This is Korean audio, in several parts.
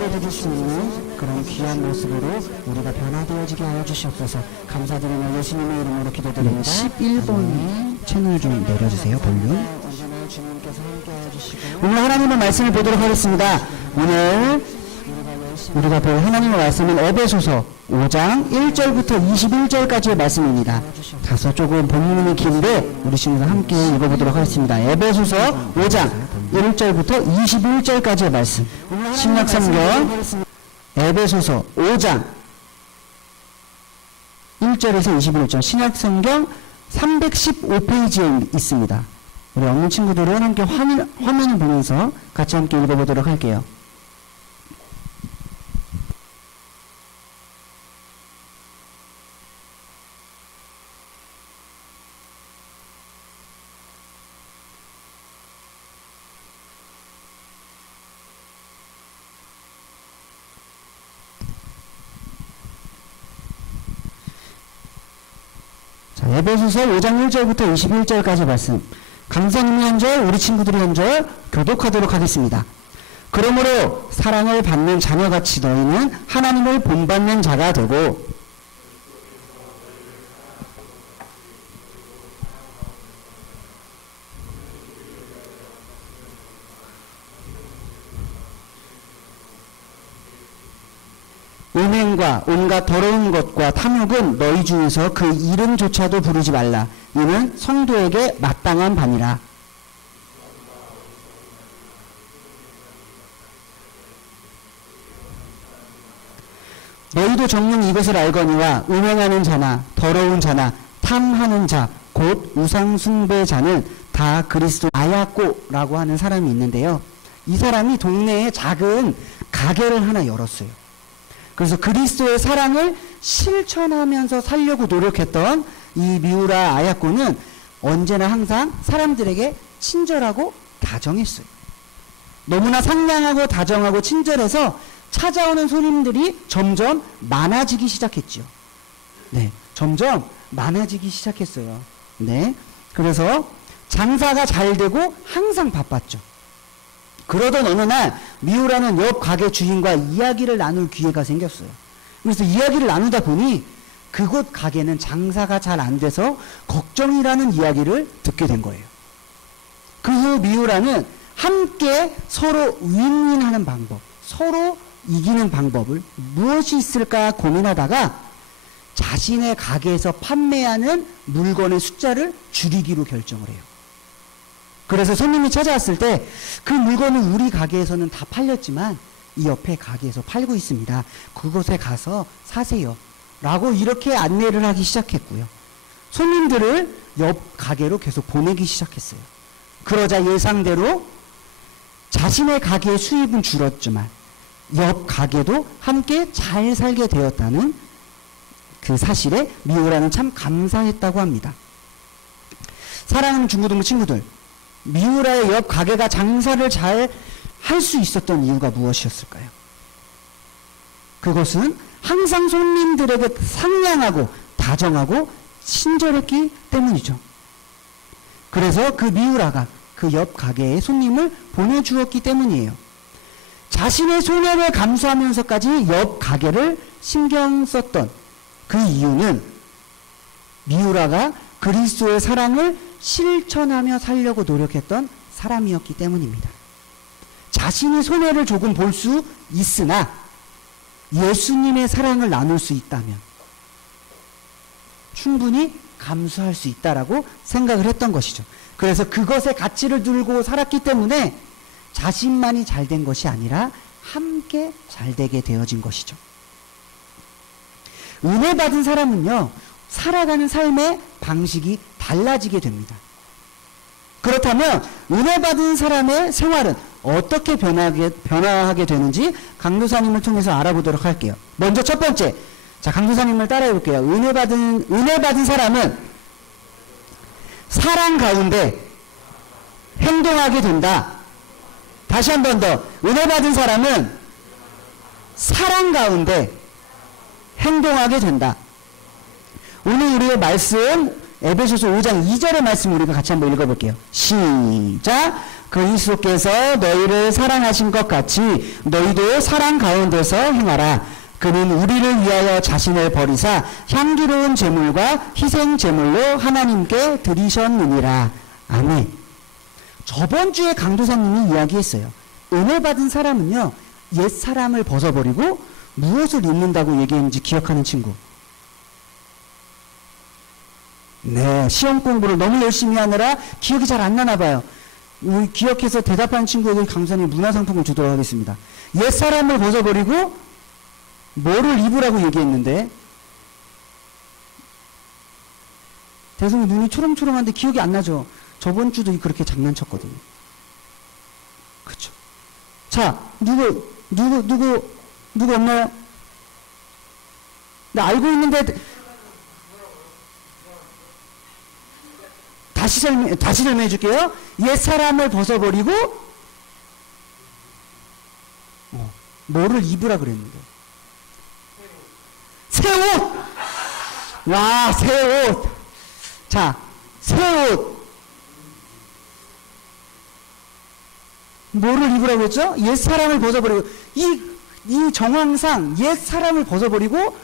예배드릴 수 있는 그런 귀한 모습으로 우리가 변화되어지게 하여 주시옵소서. 감사드리며 예수님의 이름으로 기도드립니다. 11번 채널 좀 내려주세요, 볼륨. 언제나 주님께서 함께하여 주시고 오늘 하나님의 말씀을 보도록 하겠습니다. 오늘 우리가 볼 하나님의 말씀은 에베소서 5장 1절부터 21절까지의 말씀입니다. 다소 조금 본문이 긴데 우리 친구들 함께 읽어보도록 하겠습니다. 에베소서 5장 1절부터 21절까지의 말씀. 신약성경 에베소서 5장 1절에서 21절 신약성경 315페이지에 있습니다. 우리 없는 친구들은 함께 화면을 보면서 같이 함께 읽어보도록 할게요. 자, 에베소서 5장 1절부터 21절까지 말씀. 강사님이 한 절, 우리 친구들이 한 절 교독하도록 하겠습니다. 그러므로 사랑을 받는 자녀같이 너희는 하나님을 본받는 자가 되고 음행과 온갖 더러운 것과 탐욕은 너희 중에서 그 이름조차도 부르지 말라. 이는 성도에게 마땅한 바니라. 너희도 정녕 이것을 알거니와 음행하는 자나 더러운 자나 탐하는 자 곧 우상숭배자는 다 그리스도 아야꼬라고 하는 사람이 있는데요. 이 사람이 동네에 작은 가게를 하나 열었어요. 그래서 그리스도의 사랑을 실천하면서 살려고 노력했던 이 미우라 아야코는 언제나 항상 사람들에게 친절하고 다정했어요. 너무나 상냥하고 다정하고 친절해서 찾아오는 손님들이 점점 많아지기 시작했죠. 네, 점점 많아지기 시작했어요. 네, 그래서 장사가 잘 되고 항상 바빴죠. 그러던 어느 날 미우라는 옆 가게 주인과 이야기를 나눌 기회가 생겼어요. 그래서 이야기를 나누다 보니 그곳 가게는 장사가 잘 안 돼서 걱정이라는 이야기를 듣게 된 거예요. 그 후 미우라는 함께 서로 윈윈하는 방법, 서로 이기는 방법을 무엇이 있을까 고민하다가 자신의 가게에서 판매하는 물건의 숫자를 줄이기로 결정을 해요. 그래서 손님이 찾아왔을 때 그 물건은 우리 가게에서는 다 팔렸지만 이 옆에 가게에서 팔고 있습니다. 그곳에 가서 사세요. 라고 이렇게 안내를 하기 시작했고요. 손님들을 옆 가게로 계속 보내기 시작했어요. 그러자 예상대로 자신의 가게의 수입은 줄었지만 옆 가게도 함께 잘 살게 되었다는 그 사실에 미우라는 참 감사했다고 합니다. 사랑하는 중고등부 친구들, 미우라의 옆 가게가 장사를 잘 할 수 있었던 이유가 무엇이었을까요? 그것은 항상 손님들에게 상냥하고 다정하고 친절했기 때문이죠. 그래서 그 미우라가 그 옆 가게에 손님을 보내주었기 때문이에요. 자신의 손해를 감수하면서까지 옆 가게를 신경 썼던 그 이유는 미우라가 그리스도의 사랑을 실천하며 살려고 노력했던 사람이었기 때문입니다. 자신이 손해를 조금 볼 수 있으나 예수님의 사랑을 나눌 수 있다면 충분히 감수할 수 있다라고 생각을 했던 것이죠. 그래서 그것의 가치를 두고 살았기 때문에 자신만이 잘된 것이 아니라 함께 잘되게 되어진 것이죠. 은혜 받은 사람은요, 살아가는 삶의 방식이 달라지게 됩니다. 그렇다면 은혜 받은 사람의 생활은 어떻게 변화하게 되는지 강도사님을 통해서 알아보도록 할게요. 먼저 첫 번째, 자, 강도사님을 따라해 볼게요. 은혜 받은 사람은 사랑 가운데 행동하게 된다. 다시 한 번 더, 은혜 받은 사람은 사랑 가운데 행동하게 된다. 오늘 우리의 말씀 에베소서 5장 2절의 말씀 우리가 같이 한번 읽어볼게요. 시작. 그리스도께서 너희를 사랑하신 것 같이 너희도 사랑 가운데서 행하라. 그는 우리를 위하여 자신을 버리사 향기로운 제물과 희생 제물로 하나님께 드리셨느니라. 아멘. 저번 주에 강도사님이 이야기했어요. 은혜 받은 사람은요, 옛 사람을 벗어버리고 무엇을 입는다고 얘기했는지 기억하는 친구? 네, 시험 공부를 너무 열심히 하느라 기억이 잘 안 나나 봐요. 기억해서 대답한 친구에게 강사님 문화상품을 주도록 하겠습니다. 옛 사람을 벗어버리고 뭐를 입으라고 얘기했는데, 대성이 눈이 초롱초롱한데 기억이 안 나죠? 저번 주도 그렇게 장난쳤거든요. 그쵸? 자, 누구 없나요? 나 알고 있는데, 다시 설명해 줄게요. 옛 사람을 벗어버리고, 뭐를 입으라 그랬는데? 새 옷! 와, 새 옷! 자, 새 옷! 뭐를 입으라고 했죠? 옛 사람을 벗어버리고, 이 정황상 옛 사람을 벗어버리고,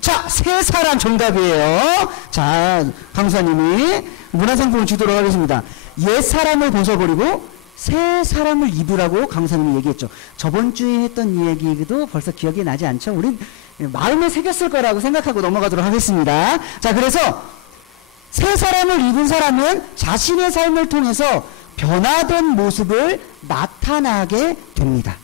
자, 새 사람 정답이에요. 자, 강사님이 문화상품을 주도록 하겠습니다. 옛 사람을 벗어버리고 새 사람을 입으라고 강사님이 얘기했죠. 저번 주에 했던 이 얘기도 벌써 기억이 나지 않죠? 우린 마음에 새겼을 거라고 생각하고 넘어가도록 하겠습니다. 자, 그래서 새 사람을 입은 사람은 자신의 삶을 통해서 변화된 모습을 나타나게 됩니다.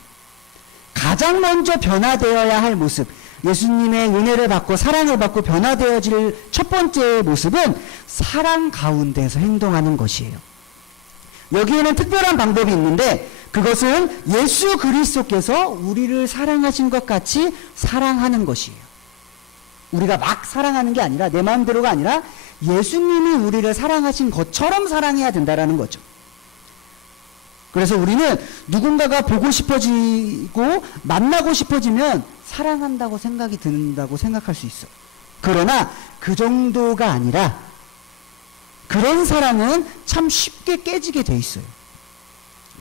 가장 먼저 변화되어야 할 모습, 예수님의 은혜를 받고 사랑을 받고 변화되어질 첫 번째 모습은 사랑 가운데서 행동하는 것이에요. 여기에는 특별한 방법이 있는데, 그것은 예수 그리스도께서 우리를 사랑하신 것 같이 사랑하는 것이에요. 우리가 막 사랑하는 게 아니라, 내 마음대로가 아니라 예수님이 우리를 사랑하신 것처럼 사랑해야 된다라는 거죠. 그래서 우리는 누군가가 보고 싶어지고 만나고 싶어지면 사랑한다고 생각이 든다고 생각할 수 있어. 그러나 그 정도가 아니라, 그런 사랑은 참 쉽게 깨지게 돼 있어요.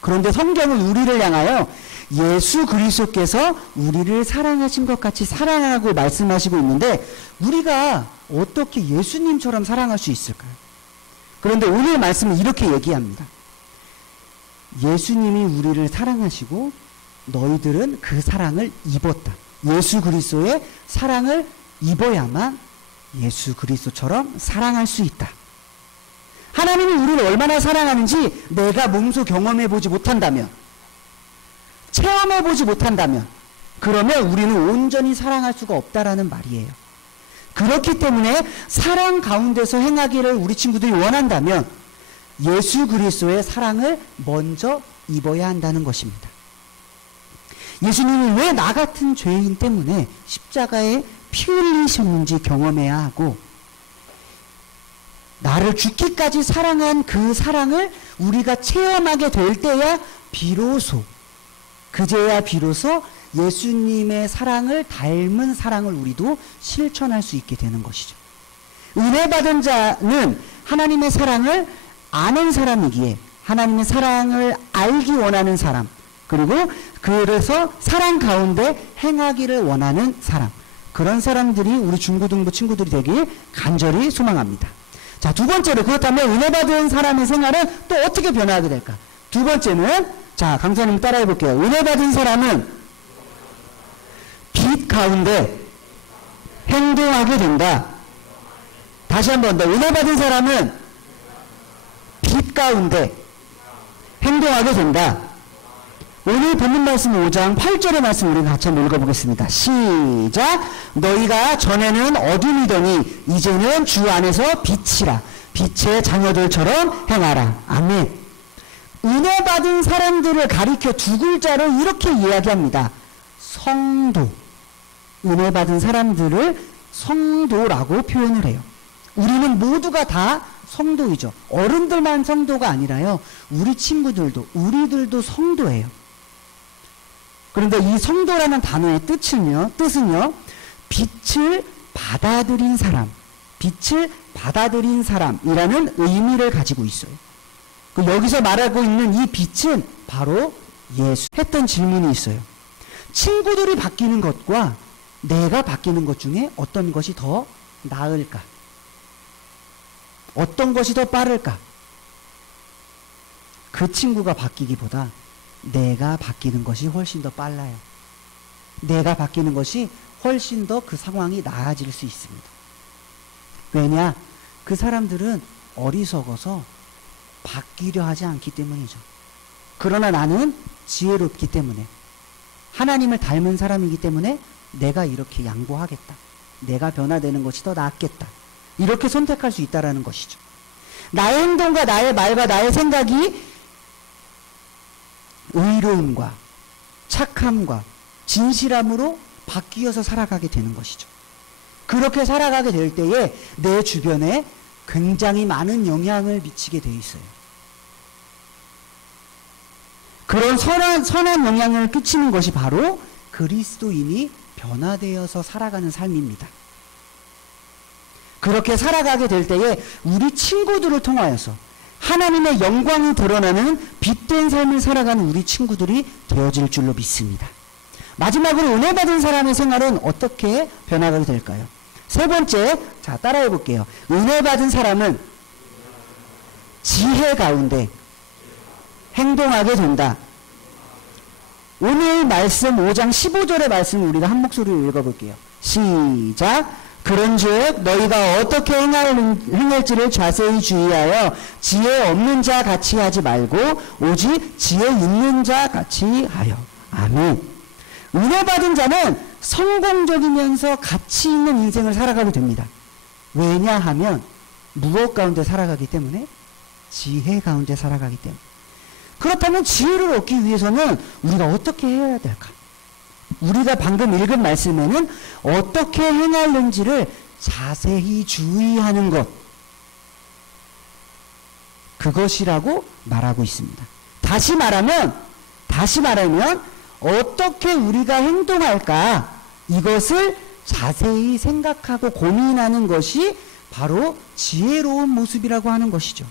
그런데 성경은 우리를 향하여 예수 그리스도께서 우리를 사랑하신 것 같이 사랑하고 말씀하시고 있는데, 우리가 어떻게 예수님처럼 사랑할 수 있을까요? 그런데 오늘 말씀은 이렇게 얘기합니다. 예수님이 우리를 사랑하시고 너희들은 그 사랑을 입었다. 예수 그리스도의 사랑을 입어야만 예수 그리스도처럼 사랑할 수 있다. 하나님이 우리를 얼마나 사랑하는지 내가 몸소 경험해보지 못한다면, 체험해보지 못한다면, 그러면 우리는 온전히 사랑할 수가 없다라는 말이에요. 그렇기 때문에 사랑 가운데서 행하기를 우리 친구들이 원한다면 예수 그리스도의 사랑을 먼저 입어야 한다는 것입니다. 예수님이 왜 나 같은 죄인 때문에 십자가에 피 흘리셨는지 경험해야 하고, 나를 죽기까지 사랑한 그 사랑을 우리가 체험하게 될 때야 비로소, 그제야 비로소 예수님의 사랑을 닮은 사랑을 우리도 실천할 수 있게 되는 것이죠. 은혜 받은 자는 하나님의 사랑을 아는 사람이기에, 하나님의 사랑을 알기 원하는 사람, 그리고 그래서 사랑 가운데 행하기를 원하는 사람, 그런 사람들이 우리 중고등부 친구들이 되길 간절히 소망합니다. 자, 두 번째로, 그렇다면 은혜 받은 사람의 생활은 또 어떻게 변화하게 될까? 두 번째는, 자, 강사님 따라해 볼게요. 은혜 받은 사람은 빛 가운데 행동하게 된다. 다시 한 번 더. 은혜 받은 사람은 빛 가운데 행동하게 된다. 오늘 본문 말씀 5장 8절의 말씀 우리 같이 한번 읽어보겠습니다. 시작. 너희가 전에는 어둠이더니 이제는 주 안에서 빛이라. 빛의 자녀들처럼 행하라. 아멘. 은혜 받은 사람들을 가리켜 두 글자로 이렇게 이야기합니다. 성도. 은혜 받은 사람들을 성도라고 표현을 해요. 우리는 모두가 다 성도이죠. 어른들만 성도가 아니라요, 우리 친구들도, 우리들도 성도예요. 그런데 이 성도라는 단어의 뜻은요, 빛을 받아들인 사람, 빛을 받아들인 사람이라는 의미를 가지고 있어요. 여기서 말하고 있는 이 빛은 바로 예수. 했던 질문이 있어요. 친구들이 바뀌는 것과 내가 바뀌는 것 중에 어떤 것이 더 나을까? 어떤 것이 더 빠를까? 그 친구가 바뀌기보다 내가 바뀌는 것이 훨씬 더 빨라요. 내가 바뀌는 것이 훨씬 더 그 상황이 나아질 수 있습니다. 왜냐? 그 사람들은 어리석어서 바뀌려 하지 않기 때문이죠. 그러나 나는 지혜롭기 때문에, 하나님을 닮은 사람이기 때문에 내가 이렇게 양보하겠다. 내가 변화되는 것이 더 낫겠다. 이렇게 선택할 수 있다는 것이죠. 나의 행동과 나의 말과 나의 생각이 의로움과 착함과 진실함으로 바뀌어서 살아가게 되는 것이죠. 그렇게 살아가게 될 때에 내 주변에 굉장히 많은 영향을 미치게 되어 있어요. 그런 선한 영향을 끼치는 것이 바로 그리스도인이 변화되어서 살아가는 삶입니다. 그렇게 살아가게 될 때에 우리 친구들을 통하여서 하나님의 영광이 드러나는 빛된 삶을 살아가는 우리 친구들이 되어질 줄로 믿습니다. 마지막으로 은혜 받은 사람의 생활은 어떻게 변화가 될까요? 세 번째, 자, 따라해 볼게요. 은혜 받은 사람은 지혜 가운데 행동하게 된다. 오늘 말씀 5장 15절의 말씀을 우리가 한 목소리로 읽어볼게요. 시작. 그런즉 너희가 어떻게 행할지를 자세히 주의하여 지혜 없는 자 같이 하지 말고 오직 지혜 있는 자 같이 하여. 아멘. 은혜 받은 자는 성공적이면서 가치 있는 인생을 살아가게 됩니다. 왜냐하면 무엇 가운데 살아가기 때문에? 지혜 가운데 살아가기 때문에. 그렇다면 지혜를 얻기 위해서는 우리가 어떻게 해야 될까? 우리가 방금 읽은 말씀에는 어떻게 행하는지를 자세히 주의하는 것, 그것이라고 말하고 있습니다. 다시 말하면 어떻게 우리가 행동할까? 이것을 자세히 생각하고 고민하는 것이 바로 지혜로운 모습이라고 하는 것이죠.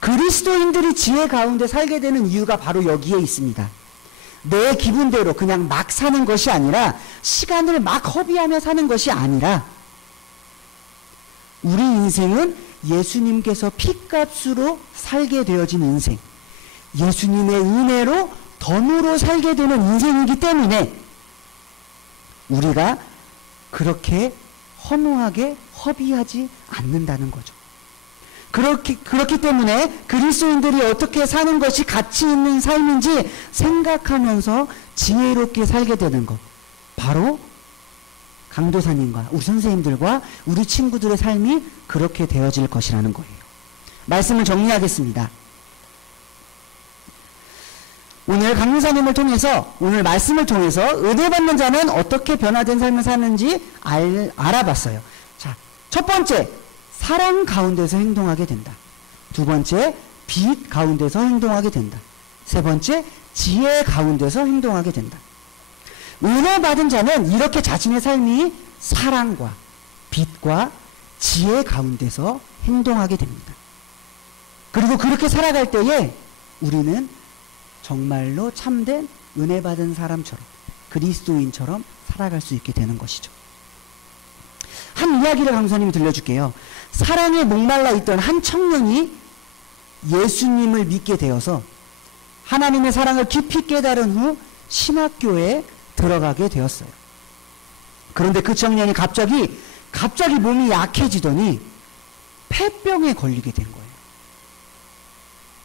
그리스도인들이 지혜 가운데 살게 되는 이유가 바로 여기에 있습니다. 내 기분대로 그냥 막 사는 것이 아니라, 시간을 막 허비하며 사는 것이 아니라, 우리 인생은 예수님께서 피값으로 살게 되어진 인생, 예수님의 은혜로 덤으로 살게 되는 인생이기 때문에 우리가 그렇게 허무하게 허비하지 않는다는 거죠. 그렇기 때문에 그리스도인들이 어떻게 사는 것이 가치 있는 삶인지 생각하면서 지혜롭게 살게 되는 것, 바로 강도사님과 우리 선생님들과 우리 친구들의 삶이 그렇게 되어질 것이라는 거예요. 말씀을 정리하겠습니다. 오늘 강도사님을 통해서, 오늘 말씀을 통해서 은혜 받는 자는 어떻게 변화된 삶을 사는지 알아봤어요. 자, 첫 번째, 사랑 가운데서 행동하게 된다. 두 번째, 빛 가운데서 행동하게 된다. 세 번째, 지혜 가운데서 행동하게 된다. 은혜 받은 자는 이렇게 자신의 삶이 사랑과 빛과 지혜 가운데서 행동하게 됩니다. 그리고 그렇게 살아갈 때에 우리는 정말로 참된 은혜 받은 사람처럼, 그리스도인처럼 살아갈 수 있게 되는 것이죠. 한 이야기를 강사님이 들려줄게요. 사랑에 목말라 있던 한 청년이 예수님을 믿게 되어서 하나님의 사랑을 깊이 깨달은 후 신학교에 들어가게 되었어요. 그런데 그 청년이 갑자기 몸이 약해지더니 폐병에 걸리게 된 거예요.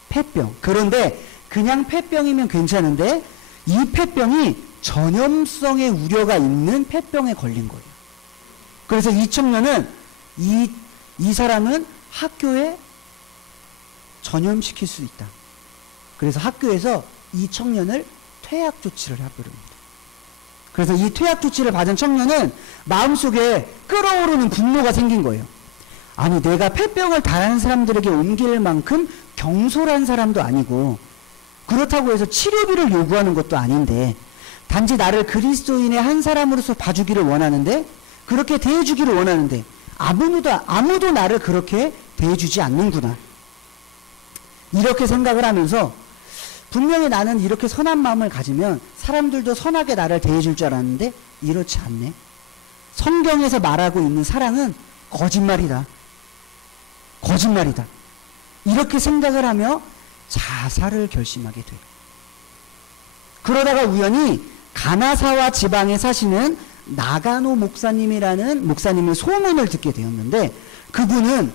폐병. 그런데 그냥 폐병이면 괜찮은데 이 폐병이 전염성의 우려가 있는 폐병에 걸린 거예요. 그래서 이 청년은 이 사람은 학교에 전염시킬 수 있다. 그래서 학교에서 이 청년을 퇴학 조치를 해버립니다. 그래서 이 퇴학 조치를 받은 청년은 마음속에 끓어오르는 분노가 생긴 거예요. 아니, 내가 폐병을 다른 사람들에게 옮길 만큼 경솔한 사람도 아니고, 그렇다고 해서 치료비를 요구하는 것도 아닌데, 단지 나를 그리스도인의 한 사람으로서 봐주기를 원하는데, 그렇게 대해주기를 원하는데, 아무도 나를 그렇게 대해주지 않는구나. 이렇게 생각을 하면서 분명히 나는 이렇게 선한 마음을 가지면 사람들도 선하게 나를 대해줄 줄 알았는데 이렇지 않네. 성경에서 말하고 있는 사랑은 거짓말이다. 거짓말이다. 이렇게 생각을 하며 자살을 결심하게 돼요. 그러다가 우연히 가나사와 지방에 사시는 나가노 목사님이라는 목사님의 소문을 듣게 되었는데 그분은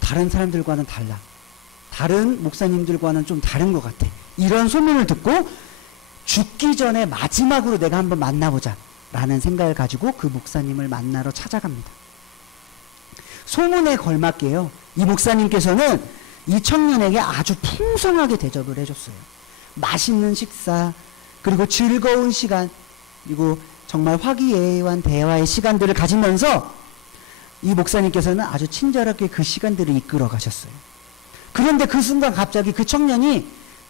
다른 사람들과는 달라. 다른 목사님들과는 좀 다른 것 같아. 이런 소문을 듣고 죽기 전에 마지막으로 내가 한번 만나보자 라는 생각을 가지고 그 목사님을 만나러 찾아갑니다. 소문에 걸맞게요. 이 목사님께서는 이 청년에게 아주 풍성하게 대접을 해줬어요. 맛있는 식사, 그리고 즐거운 시간, 그리고 정말 화기애애한 대화의 시간들을 가지면서 이 목사님께서는 아주 친절하게 그 시간들을 이끌어 가셨어요. 그런데 그 순간 갑자기 그 청년이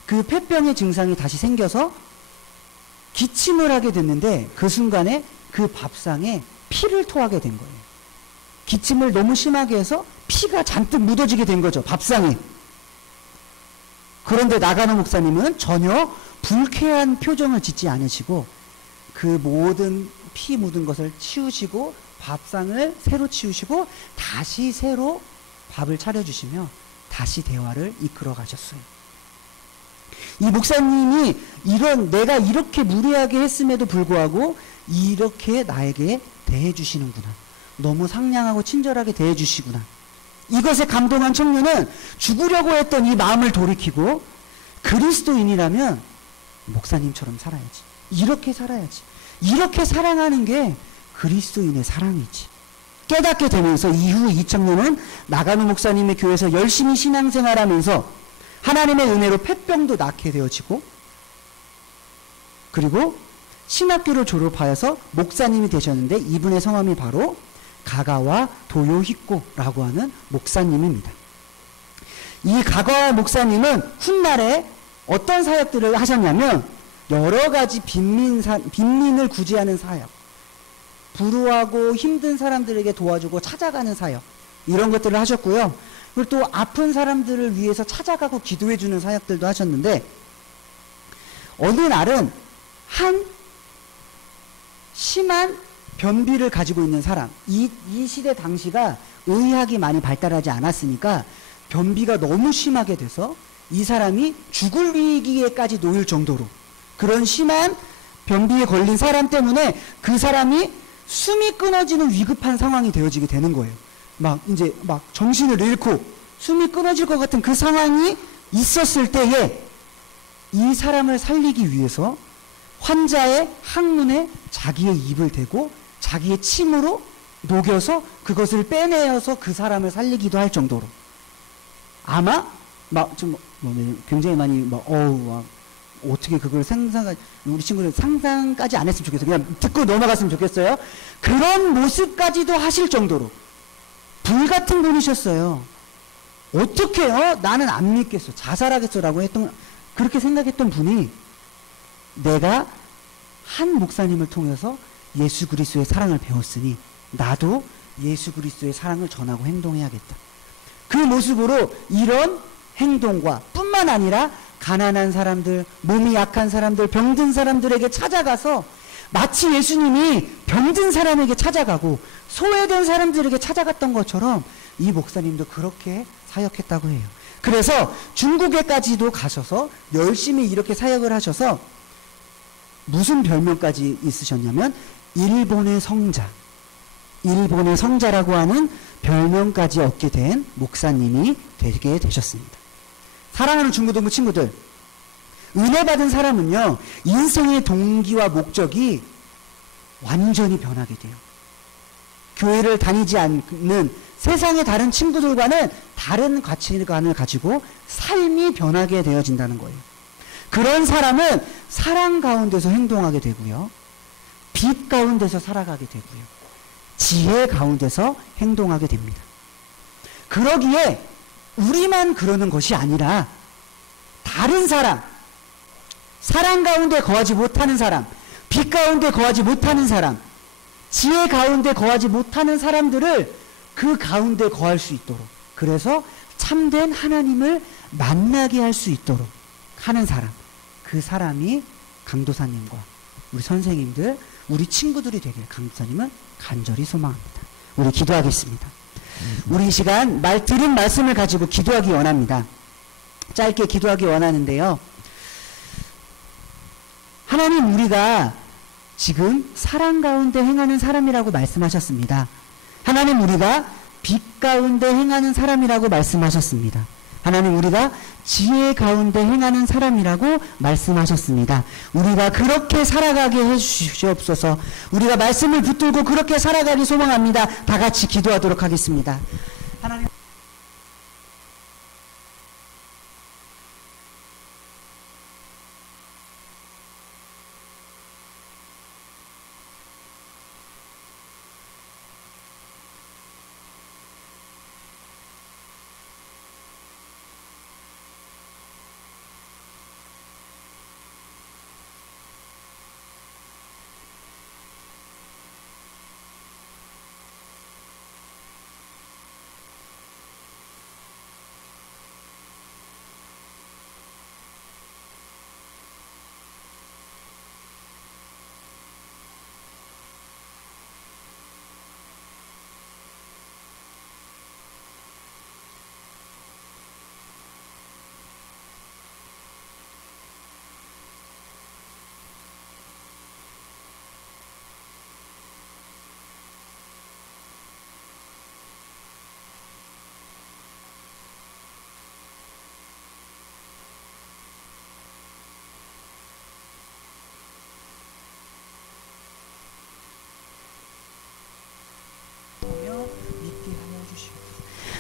그 폐병의 증상이 다시 생겨서 기침을 하게 됐는데 그 순간에 그 밥상에 피를 토하게 된 거예요. 기침을 너무 심하게 해서 피가 잔뜩 묻어지게 된 거죠. 밥상에. 그런데 나가노 목사님은 전혀 불쾌한 표정을 짓지 않으시고 그 모든 피 묻은 것을 치우시고 밥상을 새로 치우시고 다시 새로 밥을 차려주시며 다시 대화를 이끌어 가셨어요. 이 목사님이 내가 이렇게 무례하게 했음에도 불구하고 이렇게 나에게 대해주시는구나. 너무 상냥하고 친절하게 대해주시구나. 이것에 감동한 청년은 죽으려고 했던 이 마음을 돌이키고 그리스도인이라면 목사님처럼 살아야지. 이렇게 살아야지. 이렇게 사랑하는 게 그리스도인의 사랑이지. 깨닫게 되면서 이후 이 청년은 나가노 목사님의 교회에서 열심히 신앙생활하면서 하나님의 은혜로 폐병도 낫게 되어지고 그리고 신학교를 졸업하여서 목사님이 되셨는데 이분의 성함이 바로 가가와 도요히코라고 하는 목사님입니다. 이 가가와 목사님은 훗날에 어떤 사역들을 하셨냐면 여러 가지 빈민을 구제하는 사역, 불우하고 힘든 사람들에게 도와주고 찾아가는 사역, 이런 것들을 하셨고요. 그리고 또 아픈 사람들을 위해서 찾아가고 기도해주는 사역들도 하셨는데 어느 날은 한 심한 변비를 가지고 있는 사람, 이 시대 당시가 의학이 많이 발달하지 않았으니까 변비가 너무 심하게 돼서 이 사람이 죽을 위기에까지 놓일 정도로 그런 심한 변비에 걸린 사람 때문에 그 사람이 숨이 끊어지는 위급한 상황이 되어지게 되는 거예요. 이제 정신을 잃고 숨이 끊어질 것 같은 그 상황이 있었을 때에 이 사람을 살리기 위해서 환자의 항문에 자기의 입을 대고 자기의 침으로 녹여서 그것을 빼내어서 그 사람을 살리기도 할 정도로 아마 굉장히 많이 어떻게 그걸 우리 친구들 상상까지 안 했으면 좋겠어요. 그냥 듣고 넘어갔으면 좋겠어요. 그런 모습까지도 하실 정도로 불같은 분이셨어요. 어떻게요? 나는 안 믿겠어. 자살하겠어라고 그렇게 생각했던 분이 내가 한 목사님을 통해서 예수 그리스도의 사랑을 배웠으니 나도 예수 그리스도의 사랑을 전하고 행동해야겠다. 그 모습으로 이런 행동과 뿐만 아니라 가난한 사람들, 몸이 약한 사람들, 병든 사람들에게 찾아가서 마치 예수님이 병든 사람에게 찾아가고 소외된 사람들에게 찾아갔던 것처럼 이 목사님도 그렇게 사역했다고 해요. 그래서 중국에까지도 가셔서 열심히 이렇게 사역을 하셔서 무슨 별명까지 있으셨냐면 일본의 성자라고 하는 별명까지 얻게 된 목사님이 되게 되셨습니다. 사랑하는 중고등부 친구들, 은혜 받은 사람은요 인생의 동기와 목적이 완전히 변하게 돼요. 교회를 다니지 않는 세상의 다른 친구들과는 다른 가치관을 가지고 삶이 변하게 되어진다는 거예요. 그런 사람은 사랑 가운데서 행동하게 되고요, 빛 가운데서 살아가게 되고요, 지혜 가운데서 행동하게 됩니다. 그러기에 우리만 그러는 것이 아니라 다른 사람, 사랑 가운데 거하지 못하는 사람, 빛 가운데 거하지 못하는 사람, 지혜 가운데 거하지 못하는 사람들을 그 가운데 거할 수 있도록, 그래서 참된 하나님을 만나게 할 수 있도록 하는 사람, 그 사람이 강도사님과 우리 선생님들, 우리 친구들이 되길 강도사님은 간절히 소망합니다. 우리 기도하겠습니다. 우리 이 시간 들은 말씀을 가지고 기도하기 원합니다. 짧게 기도하기 원하는데요. 하나님, 우리가 지금 사랑 가운데 행하는 사람이라고 말씀하셨습니다. 하나님, 우리가 빛 가운데 행하는 사람이라고 말씀하셨습니다. 하나님, 우리가 지혜 가운데 행하는 사람이라고 말씀하셨습니다. 우리가 그렇게 살아가게 해주시옵소서. 우리가 말씀을 붙들고 그렇게 살아가기 소망합니다. 다 같이 기도하도록 하겠습니다. 하나님,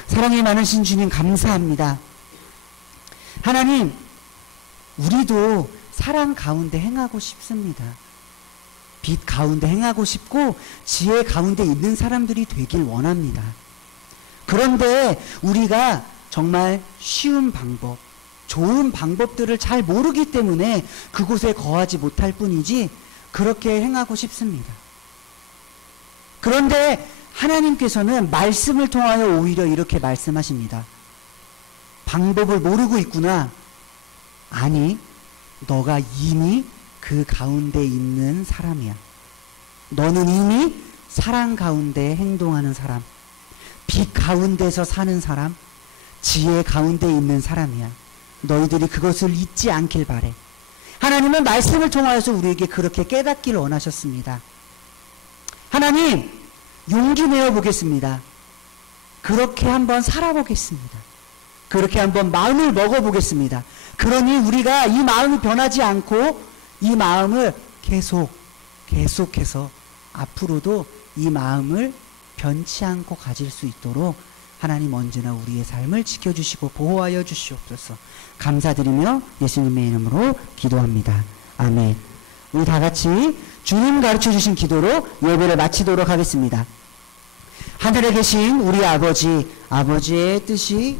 사랑이 많으신 주님 감사합니다. 하나님, 우리도 사랑 가운데 행하고 싶습니다. 빛 가운데 행하고 싶고 지혜 가운데 있는 사람들이 되길 원합니다. 그런데 우리가 정말 쉬운 방법, 좋은 방법들을 잘 모르기 때문에 그곳에 거하지 못할 뿐이지 그렇게 행하고 싶습니다. 그런데 하나님께서는 말씀을 통하여 오히려 이렇게 말씀하십니다. 방법을 모르고 있구나. 아니, 너가 이미 그 가운데 있는 사람이야. 너는 이미 사랑 가운데 행동하는 사람, 빛 가운데서 사는 사람, 지혜 가운데 있는 사람이야. 너희들이 그것을 잊지 않길 바래. 하나님은 말씀을 통하여서 우리에게 그렇게 깨닫기를 원하셨습니다. 하나님, 용기 내어 보겠습니다. 그렇게 한번 살아보겠습니다. 그렇게 한번 마음을 먹어보겠습니다. 그러니 우리가 이 마음이 변하지 않고 이 마음을 계속해서 앞으로도 이 마음을 변치 않고 가질 수 있도록 하나님 언제나 우리의 삶을 지켜주시고 보호하여 주시옵소서. 감사드리며 예수님의 이름으로 기도합니다. 아멘. 우리 다 같이 주님 가르쳐 주신 기도로 예배를 마치도록 하겠습니다. 하늘에 계신 우리 아버지, 아버지의 뜻이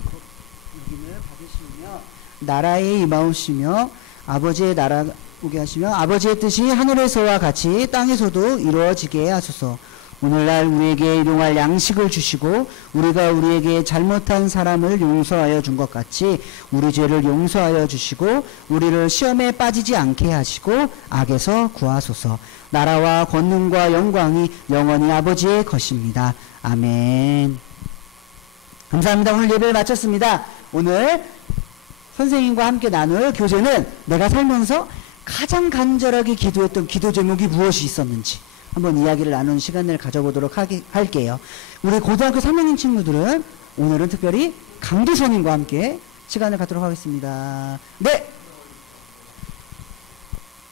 이김을 받으시며 나라에 임하오시며 아버지의 나라 오게 하시며 아버지의 뜻이 하늘에서와 같이 땅에서도 이루어지게 하소서. 오늘날 우리에게 일용할 양식을 주시고 우리가 우리에게 잘못한 사람을 용서하여 준 것 같이 우리 죄를 용서하여 주시고 우리를 시험에 빠지지 않게 하시고 악에서 구하소서. 나라와 권능과 영광이 영원히 아버지의 것입니다. 아멘. 감사합니다. 오늘 예배를 마쳤습니다. 오늘 선생님과 함께 나눌 교제는 내가 살면서 가장 간절하게 기도했던 기도 제목이 무엇이 있었는지 한번 이야기를 나누는 시간을 가져보도록 할게요. 우리 고등학교 3학년 친구들은 오늘은 특별히 강도선님과 함께 시간을 갖도록 하겠습니다. 네!